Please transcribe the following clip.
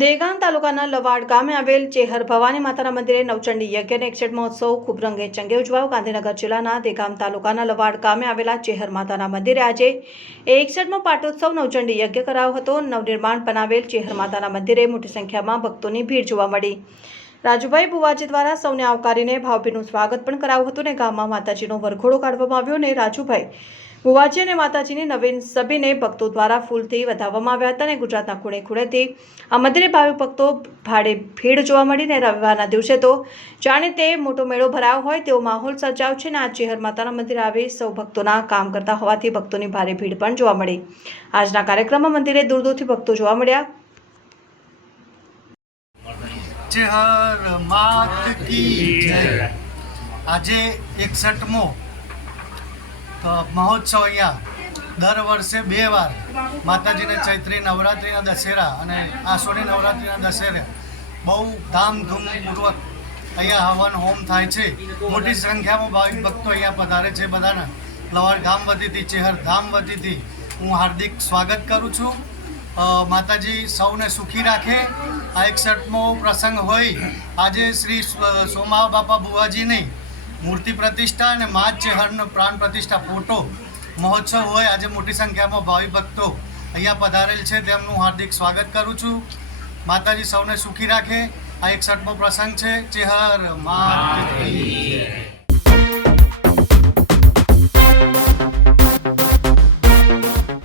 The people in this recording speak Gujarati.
દેગામ તાલુકાના લવાડ ગામે આવેલ ચેહર ભવાની માતાના મંદિરે નવચંડી યજ્ઞ અને એકસઠ મહોત્સવ ખૂબ રંગે ચંગે ઉજવાયો. ગાંધીનગર જિલ્લાના દેગામ તાલુકાના લવાડ ગામે આવેલા ચેહર માતાના મંદિરે આજે એકસઠમો પાટોત્સવ નવચંડી યજ્ઞ કરાયો હતો. નવનિર્માણ બનાવેલ ચેહર માતાના મંદિરે મોટી સંખ્યામાં ભક્તોની ભીડ જોવા મળી. રાજુભાઈ બુવાજી દ્વારા સૌને આવકારીને ભાવભીનું સ્વાગત પણ કરાવ્યું હતું ને ગામમાં માતાજીનો વરઘોડો કાઢવામાં આવ્યો અને રાજુભાઈ બુવાજી અને માતાજીની નવીન સભીને ભક્તો દ્વારા ફૂલથી વધાવવામાં આવ્યા હતા અને ગુજરાતના ખૂણે ખૂણેથી આ મંદિરે ભાવિક ભક્તો ભાડે ભીડ જોવા મળીને રવિવારના દિવસે તો જાણે તે મોટો મેળો ભરાયો હોય તેવો માહોલ સર્જાયો છે અને આ ચેહર માતાના મંદિરે આવી સૌ ભક્તોના કામ કરતા હોવાથી ભક્તોની ભારે ભીડ પણ જોવા મળી. આજના કાર્યક્રમમાં મંદિરે દૂર દૂરથી ભક્તો જોવા મળ્યા. ચેહર માત કી જય. આજે એકસઠમો મહોત્સવ અહીંયા દર વર્ષે બે વાર માતાજીને ચૈત્રી નવરાત્રિના દશેરા અને આસોની નવરાત્રિના દશેરા બહુ ધામધૂમપૂર્વક અહીંયા હવન હોમ થાય છે. મોટી સંખ્યામાં ભાવિક ભક્તો અહીંયા પધારે છે બધાના. લવાડ ગામ વધીથી ચેહર ધામ વધીથી હું હાર્દિક સ્વાગત કરું છું. માતાજી સૌને સુખી રાખે. આ એકસઠમો પ્રસંગ હોય. આજે શ્રી સોમા બાપા બુવાજીની મૂર્તિ પ્રતિષ્ઠા અને મા ચેહરનો પ્રાણ પ્રતિષ્ઠા ફોટો મહોત્સવ હોય. આજે મોટી સંખ્યામાં ભાવિ ભક્તો અહીંયા પધારેલ છે. તેમનું હાર્દિક સ્વાગત કરું છું. માતાજી સૌને સુખી રાખે. આ એકસઠમો પ્રસંગ છે. ચેહર મા